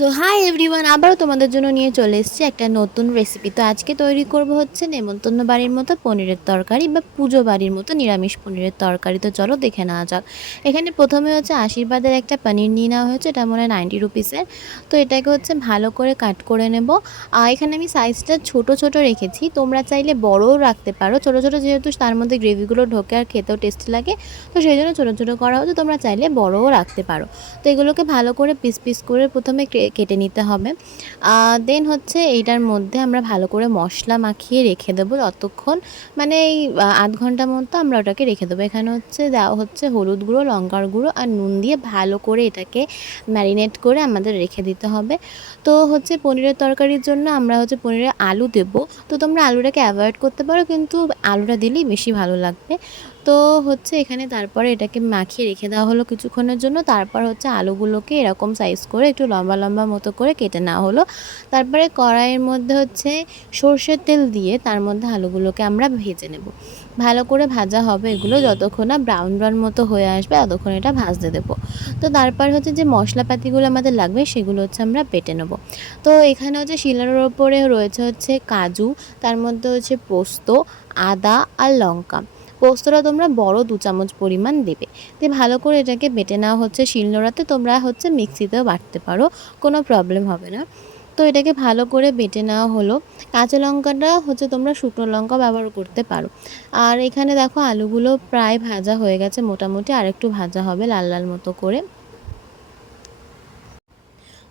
তো hi everyone আবারও তোমাদের জন্য নিয়ে চলে এসেছি একটা নতুন রেসিপি তো আজকে তৈরি করব হচ্ছে নেমন্তন্ন বাড়ির মতো পনিরের তরকারি বা পুজো বাড়ির মতো নিরামিষ পনিরের তরকারি। তো চলো দেখে নেওয়া যাক। এখানে প্রথমে হচ্ছে আশীর্বাদের একটা পনির নিয়ে নেওয়া হয়েছে, এটা মনে হয় নাইনটি রুপিসের তো এটাকে হচ্ছে ভালো করে কাট করে নেব। আর এখানে আমি সাইজটা ছোট ছোট রেখেছি। তোমরা চাইলে বড়ও রাখতে পারো। ছোট ছোট যেহেতু তার মধ্যে গ্রেভিগুলো ঢোকে আর খেতেও টেস্টি লাগে, তো সেই জন্য ছোটো ছোটো করা হচ্ছে তোমরা চাইলে বড়ও রাখতে পারো। তো এগুলোকে ভালো করে পিস পিস করে প্রথমে কেটে নিতে হবে। দেন হচ্ছে এইটার মধ্যে আমরা ভালো করে মশলা মাখিয়ে রেখে দেবো ততক্ষণ মানে এই আধ ঘণ্টার মতো আমরা ওটাকে রেখে দেবো। এখানে হচ্ছে দেওয়া হচ্ছে হলুদ গুঁড়ো, লঙ্কার গুঁড়ো আর নুন দিয়ে ভালো করে এটাকে ম্যারিনেট করে আমাদের রেখে দিতে হবে। তো হচ্ছে পনিরের তরকারির জন্য আমরা হচ্ছে পনিরের আলু দেবো। তো তোমরা আলুটাকে অ্যাভয়েড করতে পারো, কিন্তু আলুটা দিলেই বেশি ভালো লাগবে। তো হচ্ছে এখানে তারপরে এটাকে মাখিয়ে রেখে দেওয়া হলো কিছুক্ষণের জন্য। তারপর হচ্ছে আলুগুলোকে এরকম সাইজ করে একটু লম্বা লম্বা মতো করে কেটে নেওয়া হলো। তারপরে কড়াইয়ের মধ্যে হচ্ছে সর্ষের তেল দিয়ে তার মধ্যে আলুগুলোকে আমরা ভেজে নেব। ভালো করে ভাজা হবে এগুলো যতক্ষণ না ব্রাউন ব্রাউন মতো হয়ে আসবে ততক্ষণ এটা ভাজতে দেবো। তো তারপর হচ্ছে যে মশলাপাতিগুলো আমাদের লাগবে সেগুলো হচ্ছে আমরা বেটে নেব। তো এখানে হচ্ছে শিলার ওপরে রয়েছে হচ্ছে কাজু, তার মধ্যে হচ্ছে পোস্ত, আদা আর লঙ্কা। পোস্তটা তোমরা বড় দু চামচ পরিমাণ দেবে। দিয়ে ভালো করে এটাকে বেটে নেওয়া হচ্ছে শিলনোড়াতে তোমরা হচ্ছে মিক্সিতেও বাটতে পারো, কোনো প্রবলেম হবে না। তো এটাকে ভালো করে বেটে নেওয়া হলো। কাঁচা লঙ্কাটা হচ্ছে তোমরা শুকনো লঙ্কা ব্যবহার করতে পারো। আর এখানে দেখো আলুগুলো প্রায় ভাজা হয়ে গেছে, মোটামুটি আর একটু ভাজা হবে লাল লাল মতো করে।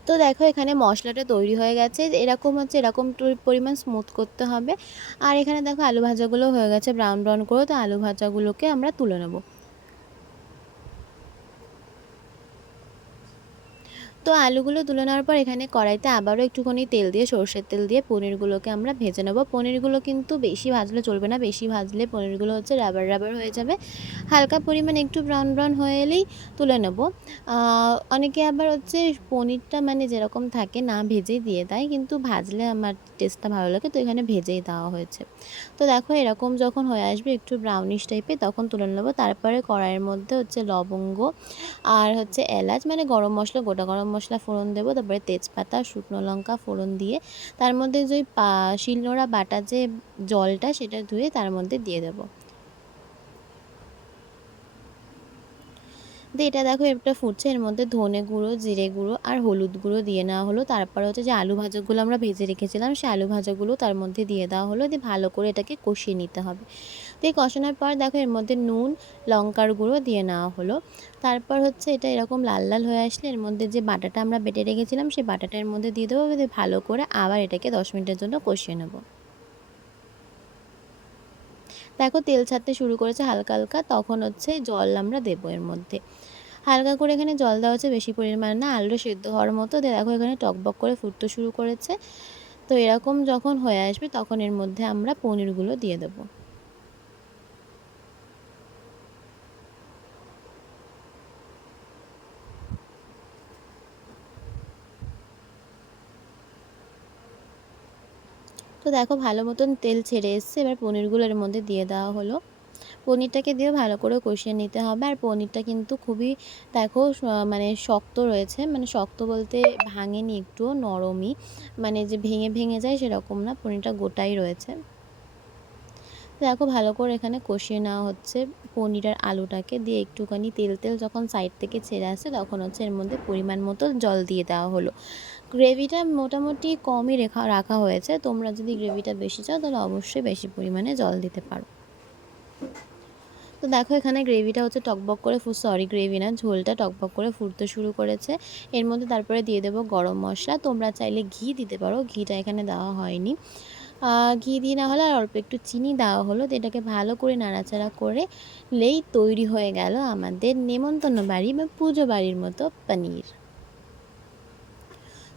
তো দেখো এখানে মশলাটা তৈরি হয়ে গেছে। এরকম হচ্ছে এরকম পরিমাণ স্মুথ করতে হবে। আর এখানে দেখো আলু ভাজাগুলো হয়ে গেছে ব্রাউন ব্রাউন করে। তো আলু ভাজাগুলোকে আমরা তুলে নেব। তো আলুগুলো তুলে নেওয়ার পর এখানে কড়াইতে আবারও একটুখানি তেল দিয়ে সর্ষের তেল দিয়ে পনিরগুলোকে আমরা ভেজে নেব। পনিরগুলো কিন্তু বেশি ভাজলে চলবে না, বেশি ভাজলে পনিরগুলো হচ্ছে রাবার রাবার হয়ে যাবে। হালকা পরিমাণ একটু ব্রাউন ব্রাউন হয়ে এলেই তুলে নেব। অনেকে আবার হচ্ছে পনিরটা মানে যেরকম থাকে না ভেজেই দিয়ে দেয়, কিন্তু ভাজলে আমার টেস্টটা ভালো লাগে, তো এখানে ভেজেই দেওয়া হয়েছে। তো দেখো এরকম যখন হয়ে আসবে একটু ব্রাউনিশ টাইপে তখন তুলে নেব। তারপরে কড়াইয়ের মধ্যে হচ্ছে লবঙ্গ আর হচ্ছে এলাচ মানে গরম মশলা, গোটা গরম মশলা ফোড়ন দেবো। তারপরে তেজপাতা, শুকনো লঙ্কা ফোড়ন দিয়ে তার মধ্যে যে শিলনোড়া বাটা যে জলটা, সেটা ধুয়ে তার মধ্যে দিয়ে দেবো। দিয়ে এটা দেখো একটা ফুটছে। এর মধ্যে ধনে গুঁড়ো, জিরে গুঁড়ো আর হলুদ গুঁড়ো দিয়ে নেওয়া হলো। তারপরে হচ্ছে যে আলু ভাজাগুলো আমরা ভেজে রেখেছিলাম, সেই আলু ভাজাগুলো তার মধ্যে দিয়ে দেওয়া হলো। দিয়ে ভালো করে এটাকে কষিয়ে নিতে হবে। দিয়ে কষানোর পর দেখো, এর মধ্যে নুন, লঙ্কার গুঁড়ো দিয়ে নেওয়া হলো। তারপর হচ্ছে এটা এরকম লাল লাল হয়ে আসলে এর মধ্যে যে বাটাটা আমরা বেটে রেখেছিলাম, সেই বাটাটা এর মধ্যে দিয়ে দেবো। ভালো করে আবার এটাকে দশ মিনিটের জন্য কষিয়ে নেব। দেখো তেল ছাড়তে শুরু করেছে হালকা হালকা, তখন হচ্ছে জল আমরা দেবো এর মধ্যে। হালকা করে এখানে জল দেওয়া হচ্ছে বেশি পরিমাণে না, আলুটা সেদ্ধ হওয়ার মতো। দেখো এখানে টকবক করে ফুটতে শুরু করেছে। তো এরকম যখন হয়ে আসবে, তখন এর মধ্যে আমরা পনিরগুলো দিয়ে দেবো। তো দেখো ভালো মতন তেল ছেড়ে এসছে। এবার পনিরগুলো এর মধ্যে দিয়ে দেওয়া হলো। পনিরটাকে দিয়ে ভালো করে কষিয়ে নিতে হবে। আর পনিরটা কিন্তু খুবই দেখো মানে শক্ত রয়েছে। মানে শক্ত বলতে ভাঙেনি একটুও নরমই। মানে যে ভেঙে ভেঙে যায় সেরকম না, পনিরটা গোটাই রয়েছে। দেখো ভালো করে এখানে কষিয়ে নেওয়া হচ্ছে পনির আর আলুটাকে। দিয়ে একটুখানি তেল তেল যখন সাইড থেকে ছেড়ে আসে তখন হচ্ছে এর মধ্যে পরিমাণ মতো জল দিয়ে দেওয়া হলো। গ্রেভিটা মোটামুটি কমই রেখা রাখা হয়েছে। তোমরা যদি গ্রেভিটা বেশি চাও, তাহলে অবশ্যই বেশি পরিমাণে জল দিতে পারো। তো দেখো এখানে গ্রেভিটা হচ্ছে টকবক করে ফুট সরি গ্রেভি না, ঝোলটা টকবক করে ফুটতে শুরু করেছে। এর মধ্যে তারপরে দিয়ে দেবো গরম মশলা। তোমরা চাইলে ঘি দিতে পারো, ঘিটা এখানে দেওয়া হয়নি। ঘি দিয়ে না হলে আর অল্প একটু চিনি দেওয়া হলো। তো এটাকে ভালো করে নাড়াচাড়া করে লেই তৈরি হয়ে গেল আমাদের নেমন্তন্ন বাড়ি বা পুজো বাড়ির মতো পনির।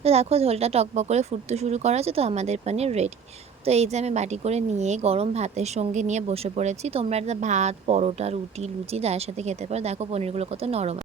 তো দেখো ঝোলটা টকবক করে ফুটতে শুরু করা আছে তো আমাদের পানির রেডি তো এই যে আমি বাটি করে নিয়ে গরম ভাতের সঙ্গে নিয়ে বসে পড়েছি। তোমরা ভাত, পরোটা, রুটি, লুচি যার সাথে খেতে পারো। দেখো পনিরগুলো কত নরম